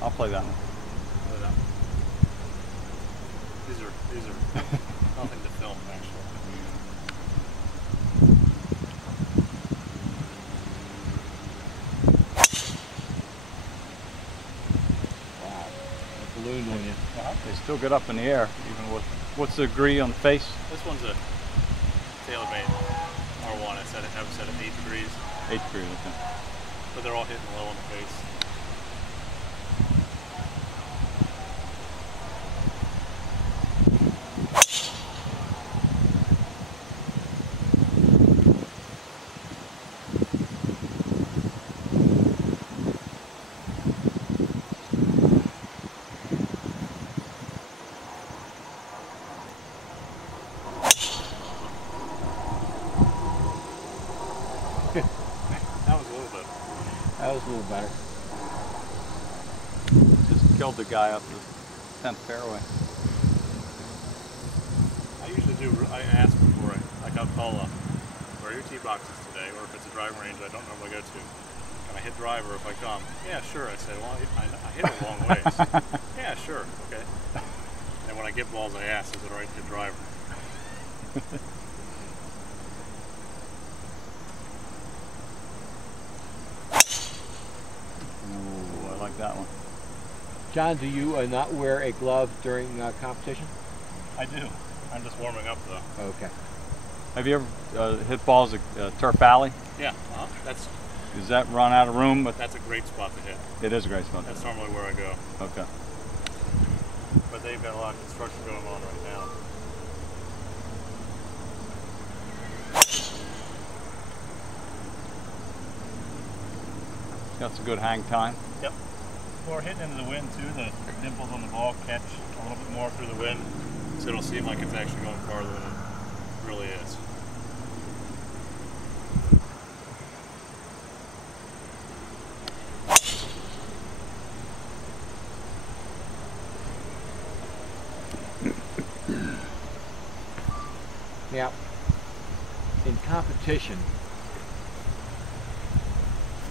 I'll play that one. Play that one. These are nothing to film, actually. Wow. A balloon on you. They still get up in the air, even with, what's the degree on the face? This one's a tailor-made R1. I have it set at 8 degrees. 8 degrees, okay. But they're all hitting low on the face. That was a little bit. That was a little better. Just killed the guy up the 10th fairway. I usually do, I ask before I'll call where are your tee boxes today, or if it's a driving range I don't normally go to. Can I hit driver if I come? Yeah, sure. I say, well, I hit it a long ways. Yeah, sure, okay. And when I get balls, I ask, is it all right to hit driver? Ooh, I like that one. John, do you not wear a glove during competition? I do. I'm just warming up though. Okay. Have you ever hit balls at Turf Alley? Yeah, Does that run out of room? But that's a great spot to hit. it is a great spot. That's normally where I go. Okay. But they've got a lot of construction going on right now. Got some good hang time. Yep. Or hitting into the wind too, the dimples on the ball catch a little bit more through the wind, so it'll seem like it's actually going farther than it really is. Now, in competition,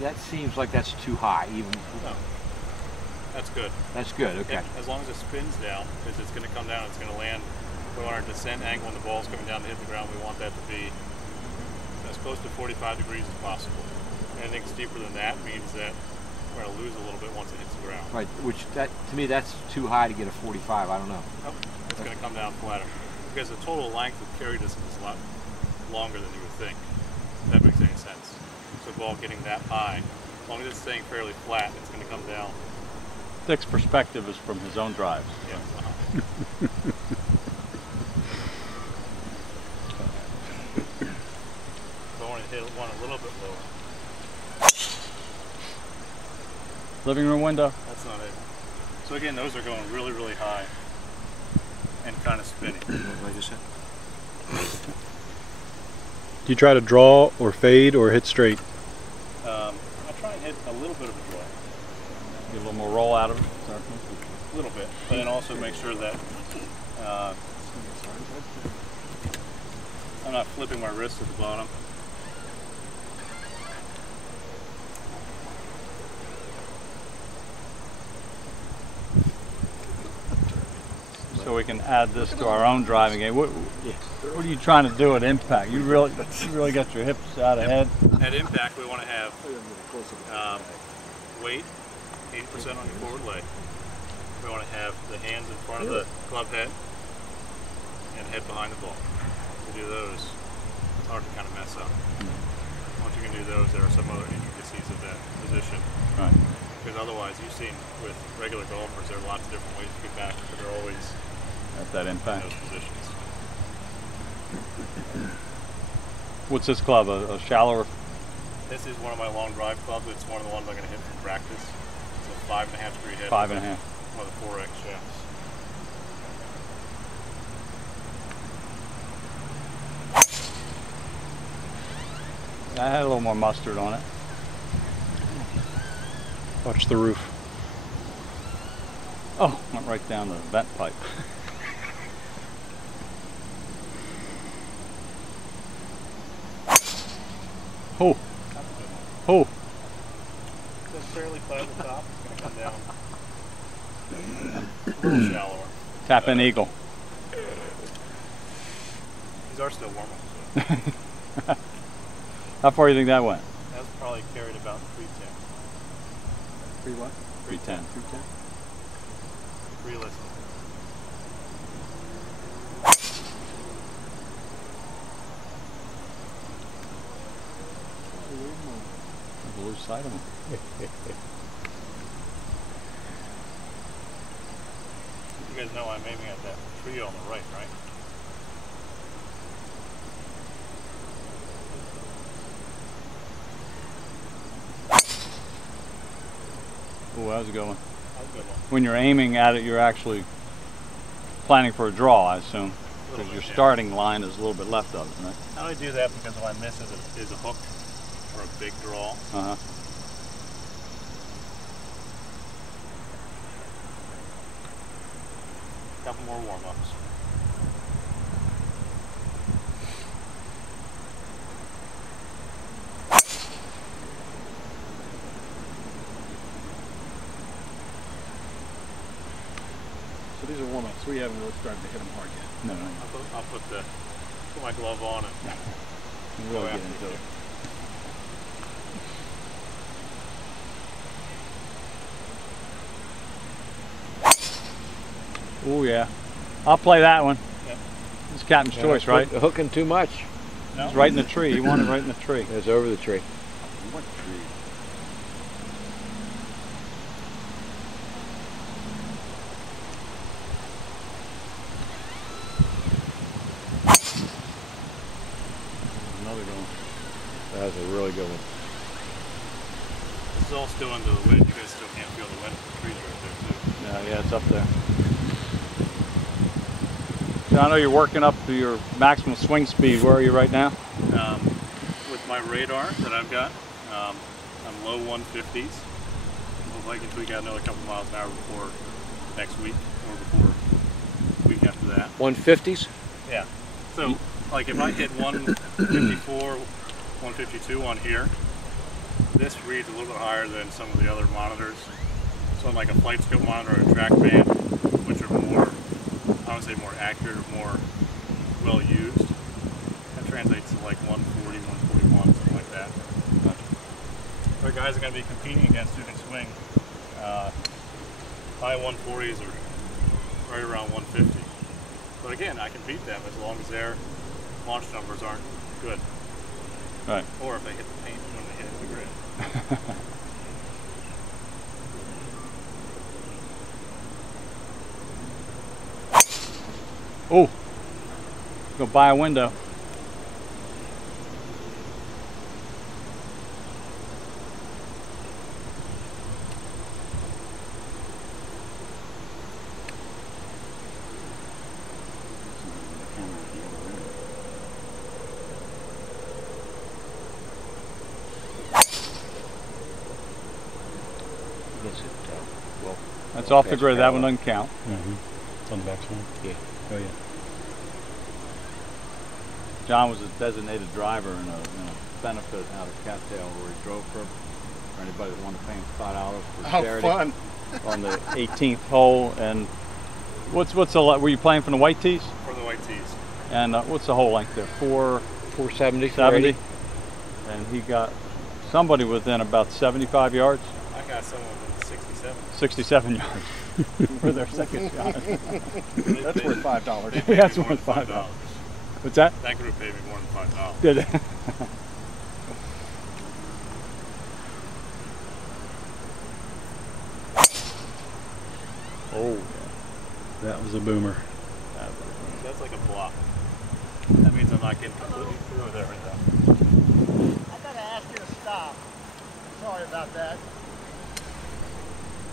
that seems like that's too high, even. No, that's good. That's good, okay. As long as it spins down, because it's going to come down, it's going to land. We want our descent angle when the ball's coming down to hit the ground, we want that to be as close to 45 degrees as possible. Anything steeper than that means that we're going to lose a little bit once it hits the ground. Right, which to me that's too high to get a 45, I don't know. Nope, it's going to come down flatter. Because the total length of carry distance is a lot longer than you would think, if that makes any sense. So the ball getting that high, as long as it's staying fairly flat, it's going to come down. Dick's perspective is from his own drives. Yes. So I want to hit one a little bit lower. Living room window. That's not it. So again, those are going really, really high and kind of spinning. What I just said. Do you try to draw or fade or hit straight? I try and hit a little bit of a draw. Get a little more roll out of it. A little bit, but then also make sure that I'm not flipping my wrist at the bottom. So we can add this to our own driving game. What are you trying to do at impact? You really got your hips out ahead. At impact, we want to have weight, 80% on your forward leg. We want to have the hands in front of the club head and head behind the ball. To do those, it's hard to kind of mess up. Once you can do those, there are some other intricacies of that position. Right. Because otherwise, you've seen with regular golfers, there are lots of different ways to get back, but they're always At that in impact. those positions. What's this club? A shallower? This is one of my long drive clubs. It's one of the ones I'm going to hit from practice. It's a 5.5 degree head. 5.5. One of the 4X shafts. I had a little more mustard on it. Watch the roof. Oh, went right down the vent pipe. Oh. Oh. It's fairly flat at the top. It's going to come down A little shallower. Tap in eagle. These are still warm up. So. How far do you think that went? That's probably carried about 310. 3 what? 310. 310. Realistic. The loose side of them. You guys know I'm aiming at that tree on the right, right? Oh, that was a good one. That's a good one. When you're aiming at it, you're actually planning for a draw, I assume, because your starting line is a little bit left of it, right? I only do that because if I miss is a hook or a big draw. Uh-huh. Couple more warm-ups. So these are warm-ups. We haven't really started to hit them hard yet. No, no. I'll put my glove on and We'll go get after into it. it. Oh yeah, I'll play that one. Yep. It's captain's choice, right? Hooking too much. No? It's right in the tree. You want it right in the tree. It's over the tree. What tree? Another good one. That was a really good one. This is all still under the wind. You guys still can't feel the wind. The trees are right there too. Yeah, it's up there. So I know you're working up to your maximum swing speed. Where are you right now? With my radar that I've got, I'm low 150s. I'll like until we got another couple miles an hour before next week or before the week after that. 150s? Yeah. So, like if I hit 154, 152 on here, this reads a little bit higher than some of the other monitors. So on like a flight scope monitor or a track band, which are more, I would say more accurate, more well used, that translates to like 140, 141, something like that. Our guys are going to be competing against who can swing high 140s or right around 150. But again, I can beat them as long as their launch numbers aren't good. Right. Or if they hit the paint when they hit the grid. Oh, go by a window. That's off the grid. That one doesn't count. It's on the backswing. Yeah. Oh yeah. John was a designated driver in a benefit out of Cattail where he drove for anybody that wanted to pay him $5 for charity. How fun! On the 18th hole. And what's the were you playing from the white tees? For the white tees. And what's the hole length there? 470. 470. And he got somebody within about 75 yards. I got someone with 67. 67 yards for their second shot. That's worth $5. They paid That's me more worth than $5. What's that? That group paid me more than $5. Did it? Oh, That was a boomer. That's like a block. That means I'm not getting completely through with everything. I gotta ask you to stop. Sorry about that.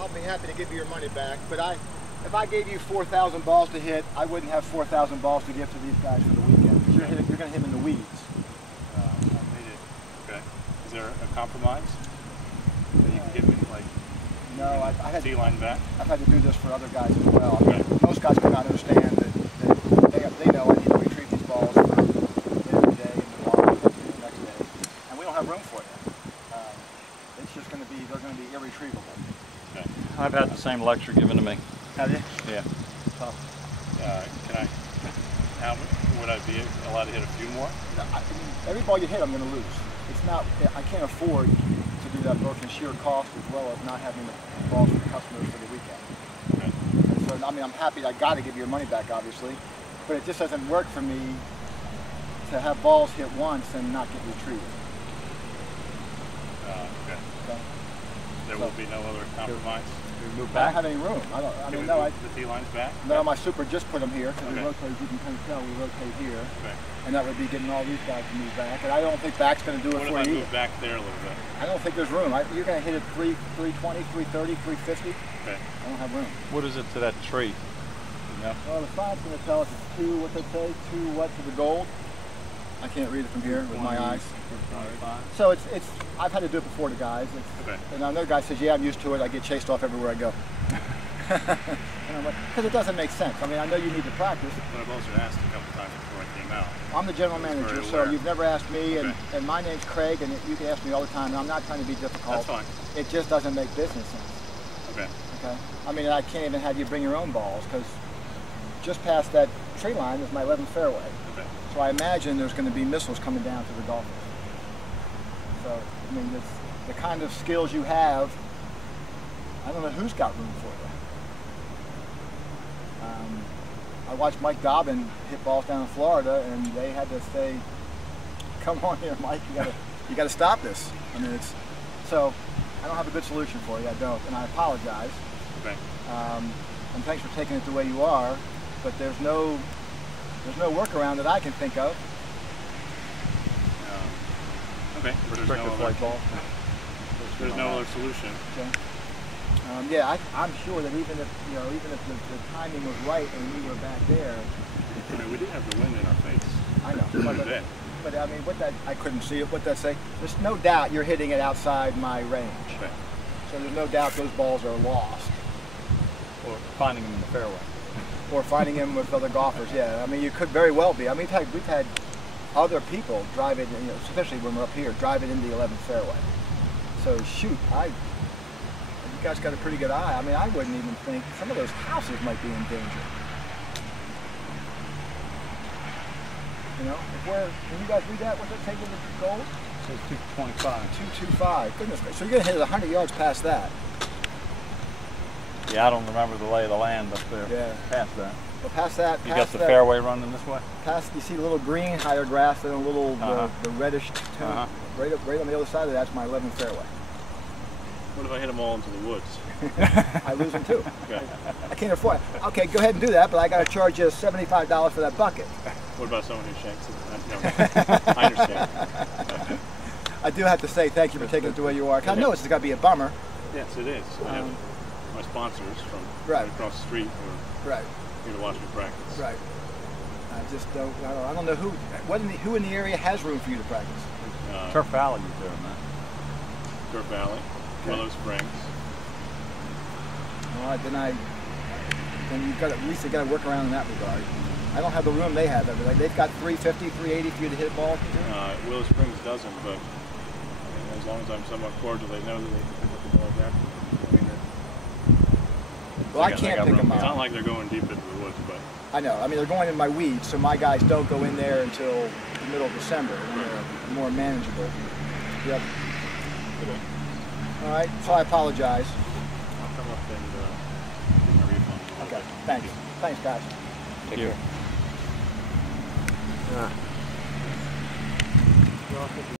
I'll be happy to give you your money back, but if I gave you 4,000 balls to hit, I wouldn't have 4,000 balls to give to these guys for the weekend. Because you're gonna hit them in the weeds. I made it. Okay. Is there a compromise that you can give me, like No, I've had T-line back? I've had to do this for other guys as well. I mean, most guys cannot understand that they know I need to retrieve these balls for every day and the next day, and we don't have room for them. It's just going to be they're going to be irretrievable. Okay. I've had the same lecture given to me. Have you? Yeah. How would I be allowed to hit a few more? No, every ball you hit, I'm going to lose. It's not. I can't afford to do that both in sheer cost as well as not having the balls for the customers for the weekend. Okay. And so, I mean, I'm happy. I got to give you your money back, obviously, but it just doesn't work for me to have balls hit once and not get retrieved. Okay. Okay. There will be no other compromise? We move I don't back. have any room. I Can we no. move the tee lines back? No, my super just put them here because Okay. we rotate. You can kind of tell we rotate here, Okay. and that would be getting all these guys to move back. And I don't think back's going to do it What if for I you. move back there a little bit? I don't think there's room. You're going to hit it 320, 330, 350. Okay. I don't have room. What is it to that tree? You know? Well, the sign's going to tell us it's two. What they say? 2 what to the gold? I can't read it from here with my eyes. So it's. I've had to do it before, the guys. Okay. And another guy says, "Yeah, I'm used to it. I get chased off everywhere I go." Because it doesn't make sense. I mean, I know you need to practice. But I've also asked a couple times before I came out. I'm the general manager, very so aware. you've never asked me, Okay. and my name's Craig, and you can ask me all the time, and I'm not trying to be difficult. That's fine. It just doesn't make business sense. Okay. Okay. I mean, I can't even have you bring your own balls because just past that tree line is my 11th fairway. Okay. So I imagine there's going to be missiles coming down to the golfers. So, I mean, it's the kind of skills you have, I don't know who's got room for you. I watched Mike Dobbin hit balls down in Florida, and they had to say, "Come on here, Mike, you got to stop this." I mean, it's so. I don't have a good solution for you. I don't, and I apologize. Okay. And thanks for taking it the way you are, but there's no workaround that I can think of. Okay. But there's Restricted no flight other, ball. there's no other solution. Okay. Yeah, I'm sure that even if the timing was right and we were back there, I mean, we did have the wind in our face. I know. Quite a bit. But I mean, I couldn't see it. What that say? There's no doubt you're hitting it outside my range. Okay. So there's no doubt those balls are lost. Or finding them in the fairway. Or finding him with other golfers. Yeah, I mean, you could very well be. I mean, we've had other people drive it, especially when we're up here, drive it into the 11th fairway. So shoot, you guys got a pretty good eye. I mean, I wouldn't even think some of those houses might be in danger. You know, can you guys read that? What's it say with the gold? It says 225. 225. Goodness gracious. So you're going to hit it 100 yards past that. Yeah, I don't remember the lay of the land up there. Yeah. Past that. Well, past that, You got the fairway running this way? Past, you see the little green higher grass and a little the reddish tone. Right on the other side of that's my 11th fairway. What if I hit them all into the woods? I lose them too. Okay. I can't afford it. Okay, go ahead and do that, but I got to charge you $75 for that bucket. What about someone who shanks it? No, I understand. I do have to say thank you for taking it the way you are. 'Cause I know it's got to be a bummer. Yes, it is. I have my sponsors from Right. across the street who are Right, here to watch me practice. right. I just don't. I don't know who in the area has room for you to practice. Turf Valley is there, man. Turf Valley, Okay. Willow Springs. All right, then you've got at least you got to work around in that regard. I don't have the room they have. Like they've got 350, 380 for you to hit a ball. Willow Springs doesn't, but as long as I'm somewhat cordial, they know that they can pick up the ball back. Well, I can't pick them It's not up. like they're going deep into the woods, but I know. I mean, they're going in my weeds, so my guys don't go in there until the middle of December when they're more manageable. Yep. All right. So I apologize. I'll come up and get my refund. Okay. Thanks. Thanks, guys. Thank you.